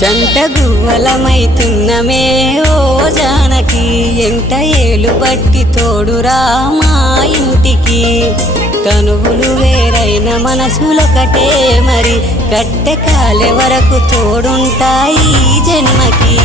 జంట గువ్వలమైతున్నమే ఓ జానకి ఎంట ఏలు బట్టి తోడురా మా ఇంటికి తనువులు వేరైన మనసులొకటే మరి కట్టె కాలే వరకు తోడుంటాయి జన్మకి।